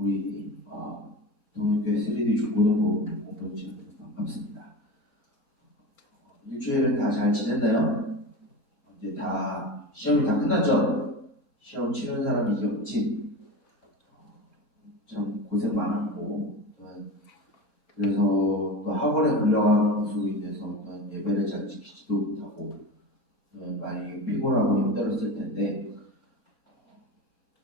우리 동일교회 3D 중고등부 공동체 반갑습니다. 일주일은 다 잘 지냈나요? 이제 다 시험이 다 끝났죠? 시험 치는 사람이 이제 없지. 참 고생 많았고, 그래서 또 학원에 불려가는 것으로 인해서 예배를 잘 지키지도 못하고 많이 피곤하고 힘들었을 텐데,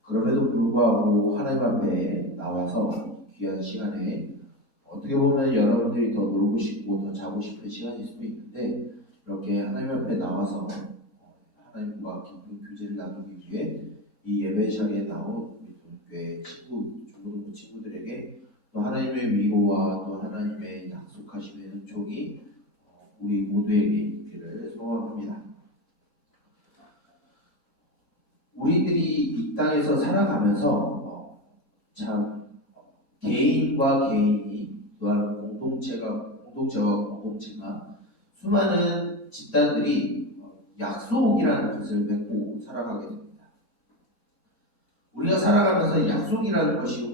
그럼에도 불구하고 하나님 앞에 나와서 귀한 시간에 어떻게 보면 여러분들이 더 놀고 싶고 더 자고 싶은 시간일 수도 있는데, 이렇게 하나님 앞에 나와서 하나님과 깊은 교제를 나누기 위해 이 예배 자리에 나온 우리 교회 중고등부 친구들에게 또 하나님의 위로와 또 하나님의 약속하심의 은총이 우리 모두에게 있기를 소원합니다. 우리들이 이 땅에서 살아가면서 참 개인과 개인이 또한 공동체와 공동체가 수많은 집단들이 약속이라는 것을 맺고 살아가게 됩니다. 우리가 살아가면서 약속이라는 것이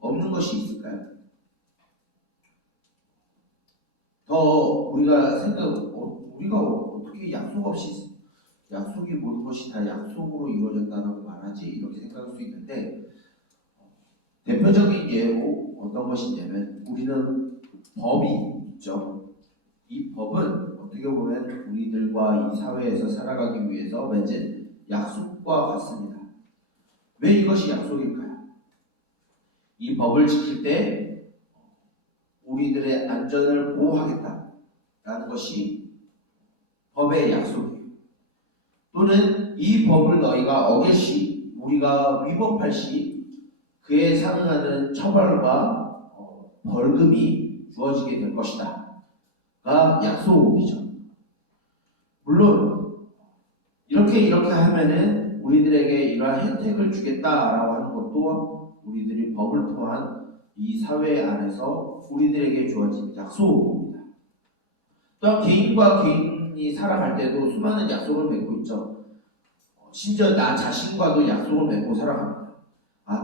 없는 것이 있을까요? 우리가 어떻게 약속 없이 약속이 모든 것이 다 약속으로 이루어졌다고 말하지? 이렇게 생각할 수 있는데, 대표적인 예로 어떤 것이냐면 우리는 법이 있죠. 이 법은 어떻게 보면 우리들과 이 사회에서 살아가기 위해서 맺은 약속과 같습니다. 왜 이것이 약속일까요? 이 법을 지킬 때 우리들의 안전을 보호하겠다라는 것이 법의 약속이에요. 또는 이 법을 너희가 어길 시, 우리가 위법할 시 그에 상응하는 처벌과 벌금이 주어지게 될 것이다 가 약속이죠. 물론 이렇게 하면은 우리들에게 이러한 혜택을 주겠다라고 하는 것도 우리들이 법을 통한 이 사회 안에서 우리들에게 주어진 약속입니다. 또한 개인과 개인이 살아갈 때도 수많은 약속을 맺고 있죠. 심지어 나 자신과도 약속을 맺고 살아갑니다.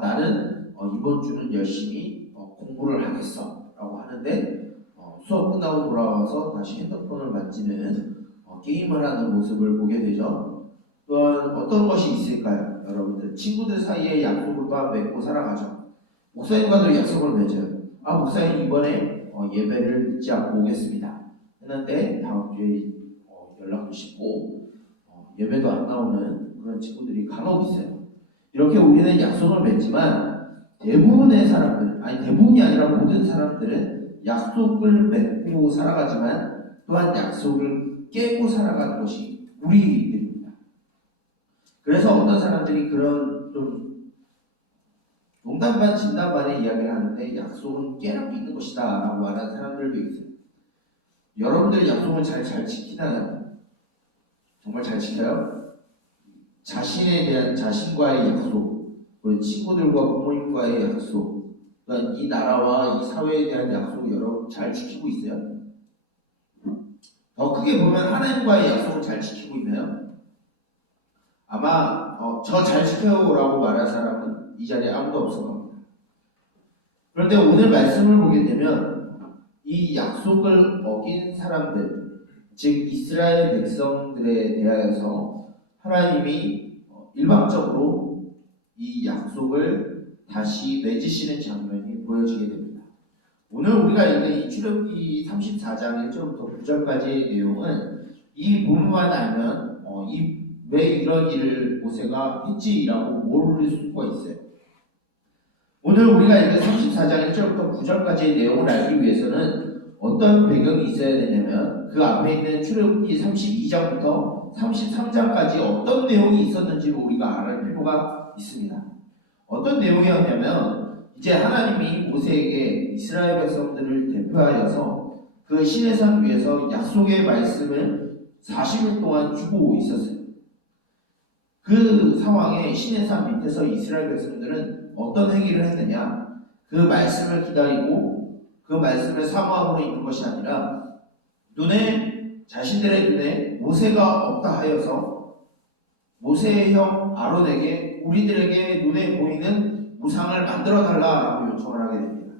나는 이번 주는 열심히 공부를 하겠어 라고 하는데, 수업 끝나고 돌아와서 다시 핸드폰을 만지는 게임을 하는 모습을 보게 되죠. 또한 어떤 것이 있을까요? 여러분들 친구들 사이에 약속을 또한 맺고 살아가죠. 목사님과도 약속을 맺어요. 목사님 이번에 예배를 늦지 않고 오겠습니다 했는데 다음 주에 연락도 씻고 예배도 안 나오는 그런 친구들이 간혹 있어요. 이렇게 우리는 약속을 맺지만 대부분이 아니라 모든 사람들은 약속을 맺고 살아가지만 또한 약속을 깨고 살아가는 것이 우리들입니다. 그래서 어떤 사람들이 그런 좀 농담 반 진담 반의 이야기를 하는데, 약속은 깨라고 있는 것이다 라고 말하는 사람들도 있어요. 여러분들이 약속을 잘 지키나요? 정말 잘 지켜요? 자신에 대한 자신과의 약속, 그리고 친구들과 부모님과의 약속, 또한 이 나라와 이 사회에 대한 약속을 여러분 잘 지키고 있어요? 더 크게 보면 하나님과의 약속을 잘 지키고 있나요? 아마 저 잘 지켜요라고 말할 사람은 이 자리에 아무도 없을 겁니다. 그런데 오늘 말씀을 보게 되면 이 약속을 어긴 사람들, 즉 이스라엘 백성들에 대하여서 하나님이 일방적으로 이 약속을 다시 맺으시는 장면이 보여지게 됩니다. 오늘 우리가 읽는 이 출애굽기 34장 1절부터 9절까지의 내용은 이 부분만 알면 왜 이런 일을 모세가 했지라고 모를 수가 있어요. 오늘 우리가 읽은 34장 1절부터 9절까지의 내용을 알기 위해서는 어떤 배경이 있어야 되냐면, 그 앞에 있는 출애굽기 32장부터 33장까지 어떤 내용이 있었는지를 우리가 알아야 필요가 있습니다. 어떤 내용이었냐면, 이제 하나님이 모세에게 이스라엘 백성들을 대표하여서 그 시내산 위에서 약속의 말씀을 40일 동안 주고 있었어요. 그 상황에 시내산 밑에서 이스라엘 백성들은 어떤 행위를 했느냐? 그 말씀을 기다리고 그 말씀을 사모함으로 있는 것이 아니라 자신들의 눈에 모세가 없다 하여서 모세의 형 아론에게 우리들에게 눈에 보이는 우상을 만들어 달라라고 요청을 하게 됩니다.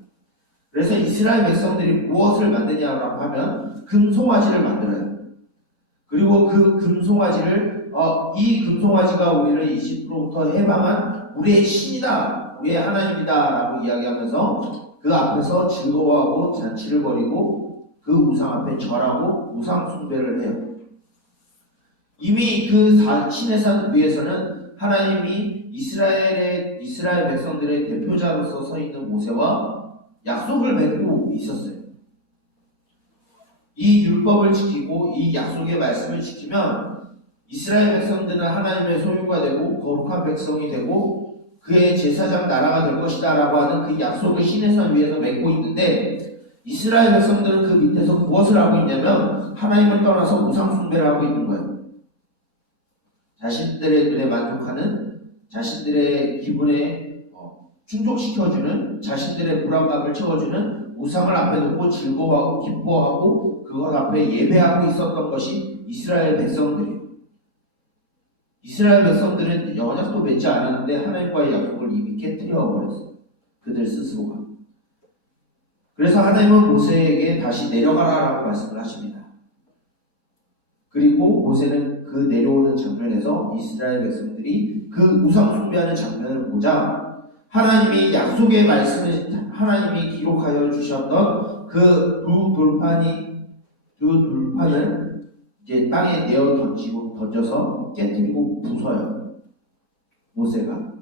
그래서 이스라엘 백성들이 무엇을 만드냐고 하면 금송아지를 만들어요. 그리고 그 금송아지를 이 금송아지가 우리를 이집트로부터 해방한 우리의 신이다, 우리의 하나님이다라고 이야기하면서 그 앞에서 즐거워하고 잔치를 벌이고 그 우상 앞에 절하고 우상 숭배를 해요. 이미 그 시내산 위에서는 하나님이 이스라엘 백성들의 대표자로서 서 있는 모세와 약속을 맺고 있었어요. 이 율법을 지키고 이 약속의 말씀을 지키면 이스라엘 백성들은 하나님의 소유가 되고 거룩한 백성이 되고 그의 제사장 나라가 될 것이다 라고 하는 그 약속을 시내산 위에서 맺고 있는데, 이스라엘 백성들은 그 밑에서 무엇을 하고 있냐면 하나님을 떠나서 우상 숭배를 하고 있는 거예요. 자신들의 눈에 만족하는, 자신들의 기분에 충족시켜주는, 자신들의 불안감을 채워주는 우상을 앞에 놓고 즐거워하고 기뻐하고 그것 앞에 예배하고 있었던 것이 이스라엘 백성들이에요. 이스라엘 백성들은 언약도 맺지 않았는데 하나님과의 약속을 이미 깨뜨려 버렸어요. 그들 스스로가. 그래서 하나님은 모세에게 다시 내려가라라고 말씀을 하십니다. 그리고 모세는 그 내려오는 장면에서 이스라엘 백성들이 그 우상 숭배하는 장면을 보자 하나님이 약속의 말씀을 하나님이 기록하여 주셨던 그 두 돌판을 이제 땅에 내어 던져서 깨뜨리고 부숴요. 모세가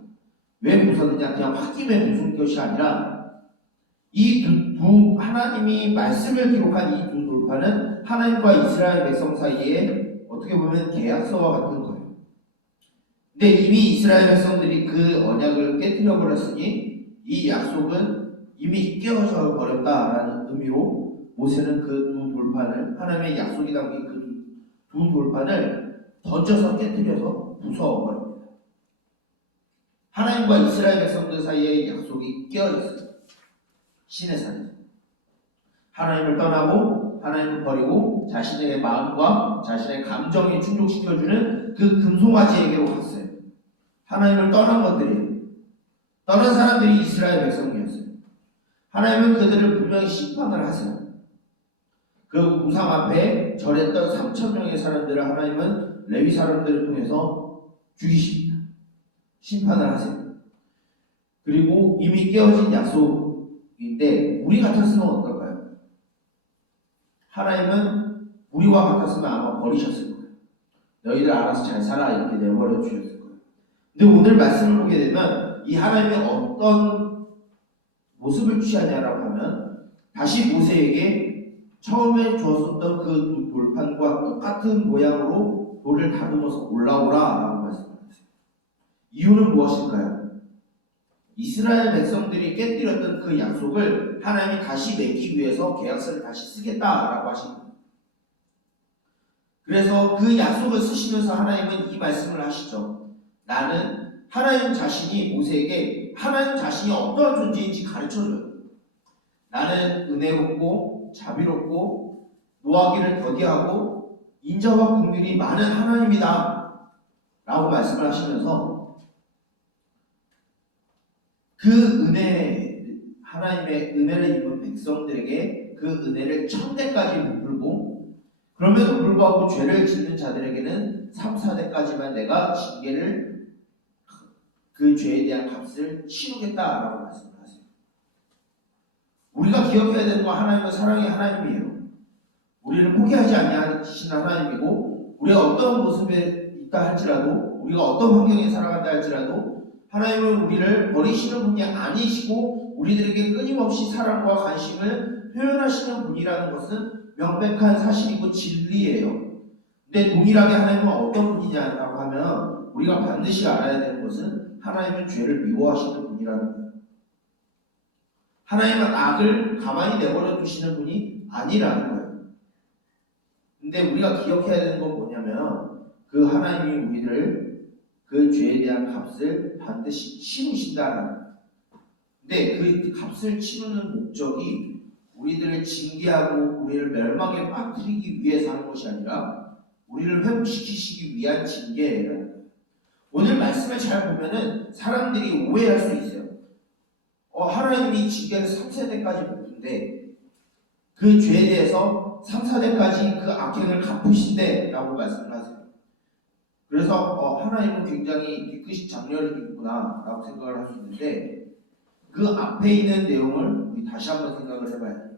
왜 부쉈느냐? 그냥 홧김에 부순 것이 아니라 이 하나님이 말씀을 기록한 이 두 돌판은 하나님과 이스라엘 백성 사이에 어떻게 보면 계약서와 같은 거예요. 근데 이미 이스라엘 백성들이 그 언약을 깨뜨려 버렸으니 이 약속은 이미 깨어져 버렸다라는 의미로 모세는 그 두 돌판을, 하나님의 약속이 담긴 그 두 돌판을 던져서 깨뜨려서 부숴버립니다. 하나님과 이스라엘 백성들 사이의 약속이 깨어졌어요. 시내산에서 하나님을 떠나고 하나님을 버리고 자신의 마음과 자신의 감정에 충족시켜주는 그 금송아지에게로 갔어요. 하나님을 떠난 것들이에요. 떠난 사람들이 이스라엘 백성이었어요. 하나님은 그들을 분명히 심판을 하세요. 그 우상 앞에 절했던 3,000명의 사람들을 하나님은 레위 사람들을 통해서 죽이십니다. 심판을 하세요. 그리고 이미 깨어진 약속인데 우리 같았으면 어떨까요? 하나님은 우리와 같았으면 아마 버리셨을 거예요. 너희들 알아서 잘 살아 이렇게 내버려 주셨을 거예요. 근데 오늘 말씀을 보게 되면 이 하나님이 어떤 모습을 취하냐라고 하면 다시 모세에게 처음에 주었었던 그 돌판과 똑같은 모양으로 돌을 다듬어서 올라오라라고 말씀하셨어요. 이유는 무엇일까요? 이스라엘 백성들이 깨뜨렸던 그 약속을 하나님이 다시 맺기 위해서 계약서를 다시 쓰겠다라고 하십니다. 그래서 그 약속을 쓰시면서 하나님은 이 말씀을 하시죠. 나는 하나님 자신이 모세에게 하나님 자신이 어떠한 존재인지 가르쳐줘요. 나는 은혜롭고 자비롭고 노하기를 더디하고 인자와 긍휼이 많은 하나님이다 라고 말씀을 하시면서 그 하나님의 은혜를 입은 백성들에게 그 은혜를 천대까지 베풀고 그럼에도 불구하고 죄를 짓는 자들에게는 3, 4대까지만 내가 징계를 그 죄에 대한 값을 치르겠다라고 말씀을 하세요. 우리가 기억해야 되는 건 하나님은 사랑의 하나님이에요. 우리를 포기하지 않으신 하나님이고 우리가 어떤 모습에 있다 할지라도 우리가 어떤 환경에 살아간다 할지라도 하나님은 우리를 버리시는 분이 아니시고 우리들에게 끊임없이 사랑과 관심을 표현하시는 분이라는 것은 명백한 사실이고 진리예요. 근데 동일하게 하나님은 어떤 분이냐라고 하면 우리가 반드시 알아야 되는 것은 하나님은 죄를 미워하시는 분이라는 거예요. 하나님은 악을 가만히 내버려 두시는 분이 아니라는 거예요. 근데 우리가 기억해야 되는 건 뭐냐면 그 하나님이 우리를 그 죄에 대한 값을 반드시 치르신다는 거예요. 근데 그 값을 치르는 목적이 우리들을 징계하고 우리를 멸망에 빠뜨리기 위해서 하는 것이 아니라 우리를 회복시키시기 위한 징계라는 거예요. 오늘 말씀을 잘 보면은 사람들이 오해할 수 있어요. 하나님이 징계를 3세대까지 베푼데 그 죄에 대해서 3, 4대까지 그 악행을 갚으신대 라고 말씀을 하세요. 그래서 하나님은 굉장히 뒤끝이 장렬히 있구나 라고 생각을 할 수 있는데 그 앞에 있는 내용을 우리 다시 한번 생각을 해봐야 돼요.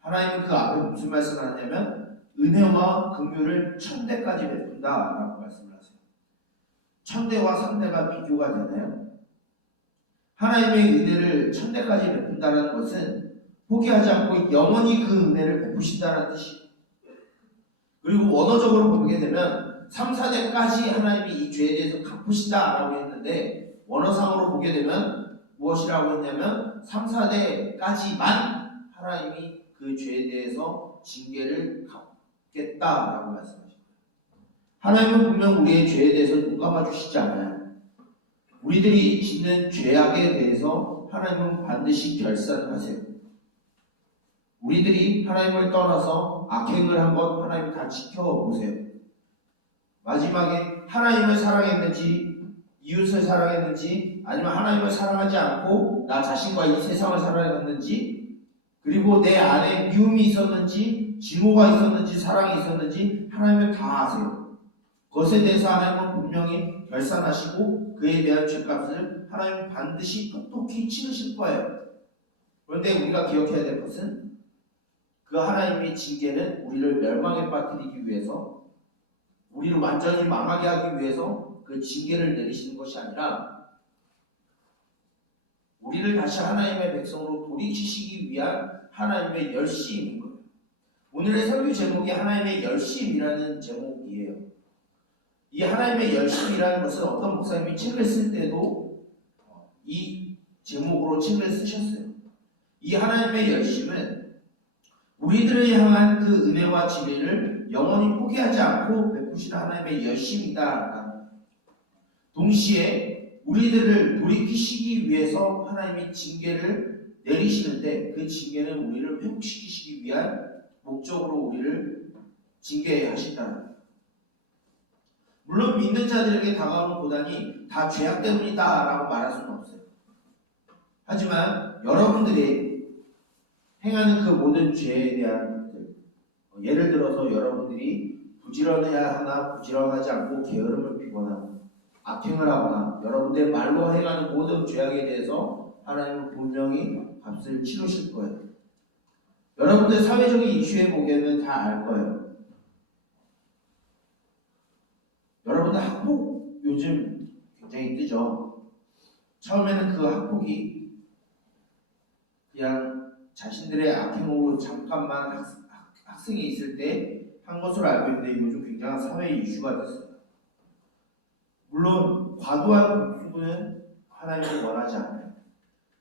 하나님은 그 앞에 무슨 말씀을 하냐면 은혜와 긍휼을 1000대까지 베푼다 라고 말씀을 하세요. 1000대와 3대가 비교가 되나요? 하나님의 은혜를 1000대까지 베푼다는 것은 포기하지 않고 영원히 그 은혜를 베푸신다는 뜻이에요. 그리고 원어적으로 보게 되면 3, 4대까지 하나님이 이 죄에 대해서 갚으신다라고 했는데 원어상으로 보게 되면 무엇이라고 했냐면 3, 4대까지만 하나님이 그 죄에 대해서 징계를 갚겠다라고 말씀하십니다. 하나님은 분명 우리의 죄에 대해서 눈 감아주시지 않아요. 우리들이 짓는 죄악에 대해서 하나님은 반드시 결산하세요. 우리들이 하나님을 떠나서 악행을 한 것 하나님 다 지켜보세요. 마지막에 하나님을 사랑했는지 이웃을 사랑했는지 아니면 하나님을 사랑하지 않고 나 자신과 이 세상을 살아갔는지 그리고 내 안에 미움이 있었는지 증오가 있었는지 사랑이 있었는지 하나님은 다 아세요. 그것에 대해서 하나님은 분명히 결산하시고 그에 대한 죄값을 하나님은 반드시 똑똑히 치르실 거예요. 그런데 우리가 기억해야 될 것은 그 하나님의 징계는 우리를 멸망에 빠뜨리기 위해서 우리를 완전히 망하게 하기 위해서 그 징계를 내리시는 것이 아니라 우리를 다시 하나님의 백성으로 돌이키시기 위한 하나님의 열심인 거예요. 오늘의 설교 제목이 하나님의 열심이라는 제목이에요. 이 하나님의 열심이라는 것은 어떤 목사님이 책을 쓸 때도 이 제목으로 책을 쓰셨어요. 이 하나님의 열심은 우리들을 향한 그 은혜와 진리를 영원히 포기하지 않고 베푸시는 하나님의 열심이다. 동시에 우리들을 돌이키시기 위해서 하나님이 징계를 내리시는데 그 징계는 우리를 회복시키시기 위한 목적으로 우리를 징계하신다는 거예요. 물론 믿는 자들에게 다가오는 고난이 다 죄악 때문이다 라고 말할 수는 없어요. 하지만 여러분들이 행하는 그 모든 죄에 대한 것들, 예를 들어서 여러분들이 부지런해야 하나 부지런하지 않고 게으름을 피거나 악행을 하거나 여러분들의 말로 행하는 모든 죄악에 대해서 하나님은 분명히 값을 치르실 거예요. 여러분들 사회적인 이슈에 보기에는 다 알 거예요. 여러분들 학폭 요즘 굉장히 뜨죠. 처음에는 그 학폭이 그냥 자신들의 악행으로 잠깐만 학생이 있을 때 한 것으로 알고 있는데 요즘 굉장한 사회 이슈가 됐어요. 물론 과도한 복수는 하나님은 원하지 않아요.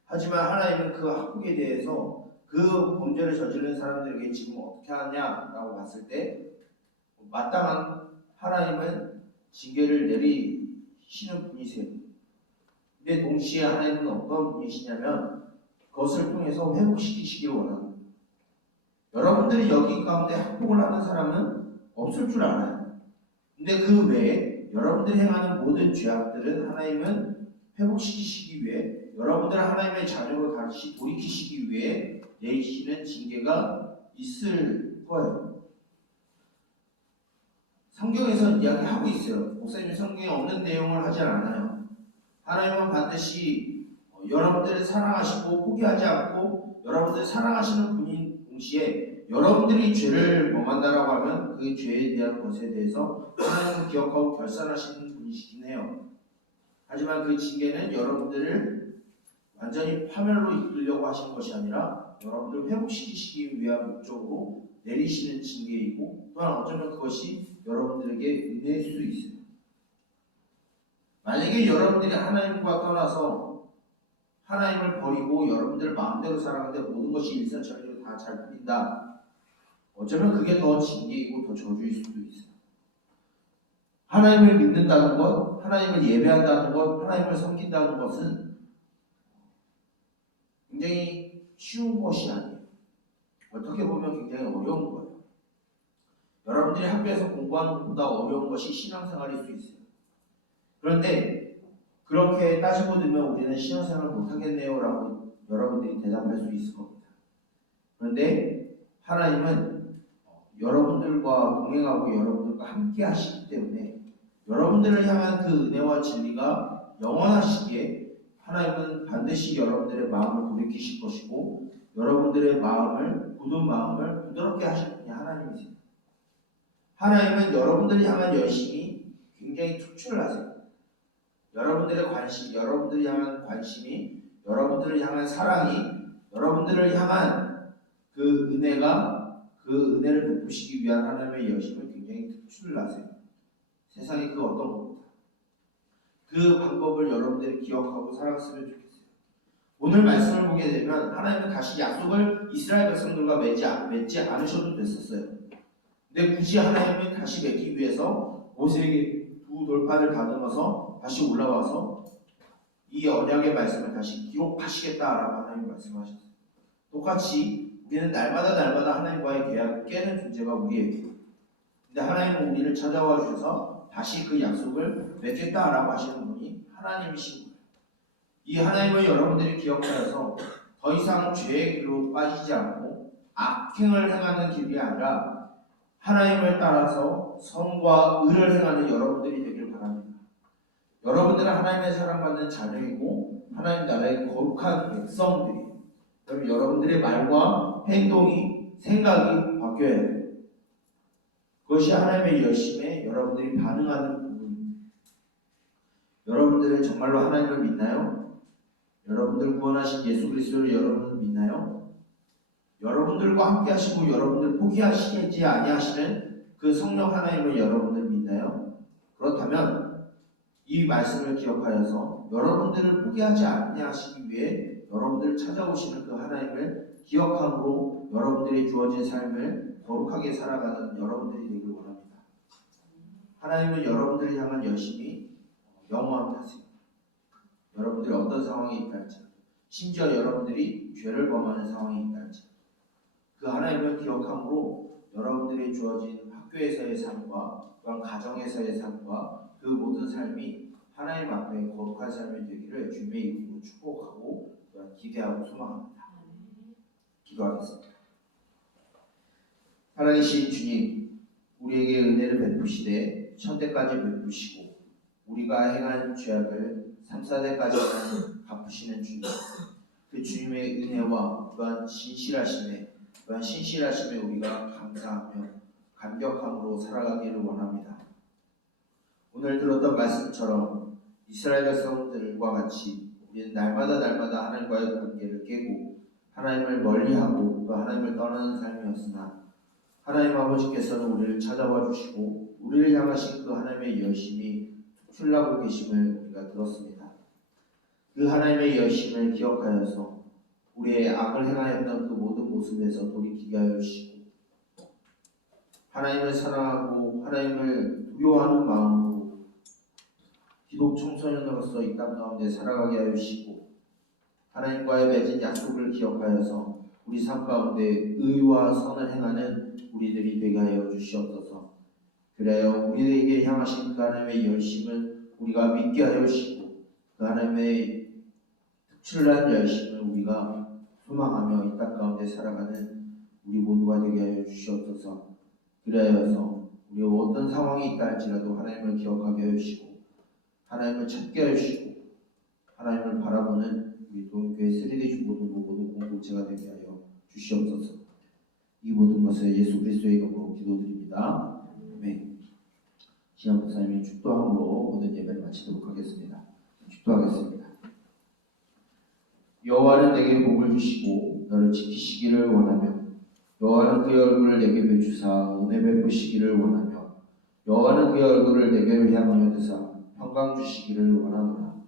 하지만 하나님은 그 학폭에 대해서 그 범죄를 저지른 사람들에게 지금 어떻게 하냐라고 봤을 때 마땅한 하나님은 징계를 내리시는 분이세요. 근데 동시에 하나님은 어떤 분이시냐면 그것을 통해서 회복시키시길 원합니다. 여러분들이 여기 가운데 학폭을 하는 사람은 없을 줄 알아요. 근데 그 외에 여러분들이 행하는 모든 죄악들은 하나님은 회복시키시기 위해 여러분들을 하나님의 자녀로 다시 돌이키시기 위해 내리시는 징계가 있을 거예요. 성경에서 이야기하고 있어요. 목사님이 성경에 없는 내용을 하지 않아요. 하나님은 반드시 여러분들을 사랑하시고 포기하지 않고 여러분들을 사랑하시는 분인 동시에 여러분들이 죄를 범한다라고 하면 그 죄에 대한 것에 대해서 하나님은 기억하고 결산하시는 분이시긴 해요. 하지만 그 징계는 여러분들을 완전히 파멸로 이끌려고 하신 것이 아니라 여러분들을 회복시키시기 위한 목적으로 내리시는 징계이고 또한 어쩌면 그것이 여러분들에게 은혜일 수도 있어요. 만약에 여러분들이 하나님과 떠나서 하나님을 버리고 여러분들 마음대로 살아가는데 모든 것이 일사천리로 다 잘 풀린다. 어쩌면 그게 더 징계이고 더 저주일 수도 있어요. 하나님을 믿는다는 것, 하나님을 예배한다는 것, 하나님을 섬긴다는 것은 굉장히 쉬운 것이 아니에요. 어떻게 보면 굉장히 어려운 거예요. 여러분들이 학교에서 공부하는 것보다 어려운 것이 신앙생활일 수 있어요. 그런데 그렇게 따지고 들면 우리는 신앙생활을 못하겠네요 라고 여러분들이 대답할 수 있을 겁니다. 그런데 하나님은 여러분들과 동행하고 여러분들과 함께 하시기 때문에 여러분들을 향한 그 은혜와 진리가 영원하시기에 하나님은 반드시 여러분들의 마음을 돌이키실 것이고 여러분들의 마음을 굳은 마음을 부드럽게 하실 분이 하나님이세요. 하나님은 여러분들을 향한 열심이 굉장히 특출나세요. 여러분들의 관심, 여러분들을 향한 관심이, 여러분들을 향한 사랑이, 여러분들을 향한 그 은혜가 그 은혜를 베푸시기 위한 하나님의 열심은 굉장히 특출나세요. 세상에 그 어떤 겁니다. 그 방법을 여러분들이 기억하고 살아갔으면 좋겠어요. 오늘 말씀을 보게 되면 하나님은 다시 약속을 이스라엘 백성들과 맺지 않으셔도 됐었어요. 근데 굳이 하나님은 다시 맺기 위해서 모세에게 두 돌판을 다듬어서 다시 올라와서 이 언약의 말씀을 다시 기록하시겠다라고 하나님 말씀하셨어요. 똑같이 우리는 날마다 하나님과의 계약을 깨는 존재가 우리에게. 근데 하나님은 우리를 찾아와 주셔서 다시 그 약속을 맺겠다라고 하시는 분이 하나님이신 거예요. 이 하나님을 여러분들이 기억하여서 더 이상 죄의 길로 빠지지 않고 악행을 행하는 길이 아니라 하나님을 따라서 선과 의를 행하는 여러분들이 되길 바랍니다. 여러분들은 하나님의 사랑받는 자녀이고 하나님 나라의 거룩한 백성들이. 그럼 여러분들의 말과 행동이 생각이 바뀌어야 돼요. 그것이 하나님의 열심에 여러분들이 반응하는 부분입니다. 여러분들은 정말로 하나님을 믿나요? 여러분들 구원하신 예수 그리스도를 여러분은 믿나요? 여러분들과 함께 하시고 여러분들 포기하시지 아니하시는 그 성령 하나님을 여러분들 믿나요? 그렇다면 이 말씀을 기억하여서 여러분들을 포기하지 아니하시기 위해 여러분들을 찾아오시는 그 하나님을 기억함으로 여러분들이 주어진 삶을 거룩하게 살아가는 여러분들이 되길 원합니다. 하나님은 여러분들을 향한 열심이 영원하세요. 여러분들이 어떤 상황에 있달지, 심지어 여러분들이 죄를 범하는 상황에 있달지, 그 하나님을 기억함으로 여러분들이 주어진 학교에서의 삶과 또한 가정에서의 삶과 그 모든 삶이 하나님 앞에 거룩한 삶이 되기를 주님의 이름으로 축복하고 또한 기대하고 소망합니다. 기도하겠습니다. 살아계신 주님, 우리에게 은혜를 베푸시되 천대까지 베푸시고 우리가 행한 죄악을 3, 4대까지는 갚으시는 주님, 그 주님의 은혜와 또한 또한 신실하심에 우리가 감사하며 감격함으로 살아가기를 원합니다. 오늘 들었던 말씀처럼 이스라엘 백성들과 같이 우리는 날마다 하나님과의 관계를 깨고 하나님을 멀리하고 또 하나님을 떠나는 삶이었으나 하나님 아버지께서는 우리를 찾아와 주시고 우리를 향하신 그 하나님의 열심이 특출나고 계심을 우리가 들었습니다. 그 하나님의 열심을 기억하여서 우리의 악을 행하였던 그 모든 모습에서 돌이키게 하여 주시고 하나님을 사랑하고 하나님을 두려워하는 마음으로 기독 청소년으로서 이 땅 가운데 살아가게 하여 주시고 하나님과의 맺은 약속을 기억하여서 우리 삶 가운데 의와 선을 행하는 우리들이 되게 하여 주시옵소서. 그래요 우리에게 향하신 그 하나님의 열심은 우리가 믿게 하여 주시고 그 하나님의 특출난 열심을 우리가 소망하며 이 땅 가운데 살아가는 우리 모두가 되게 하여 주시옵소서. 그래서 우리 어떤 상황이 있다 할지라도 하나님을 기억하게 하여 주시고 하나님을 찾게 하여 주시고 하나님을 바라보는 우리 도움교회 쓰리데이 모든 공동체가 되게 하여 주시옵소서. 이 모든 것을 예수 그리스도의 이름으로 기도드립니다. 아멘. 지한 목사님이 축도함으로 모든 예배를 마치도록 하겠습니다. 축도하겠습니다. 여호와는 내게 복을 주시고 너를 지키시기를 원하며 여호와는 그의 얼굴을 내게 비추사 은혜 베푸시기를 원하며 여호와는 그의 얼굴을 내게로 향하여 드사 평강 주시기를 원하노라.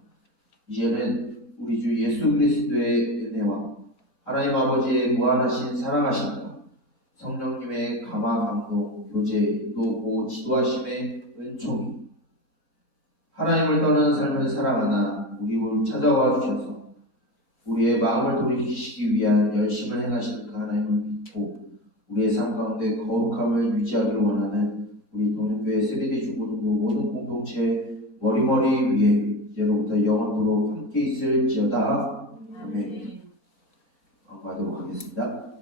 이제는 우리 주 예수 그리스도의 은혜와 하나님 아버지의 무한하신 사랑하심과 성령님의 감화 감동 교제 또 지도하심의 은총이 하나님을 떠나는 삶을 살아가나 우리를 찾아와 주셔서 우리의 마음을 돌이키시기 위한 열심을 행하시는 그 하나님을 믿고 우리의 삶 가운데 거룩함을 유지하기를 원하는 우리 동현교회 쓰리데이 주보등부 모든 공동체 머리머리 위에 이제로부터 영원토록 함께 있을지어다. 아멘. 하겠습니다.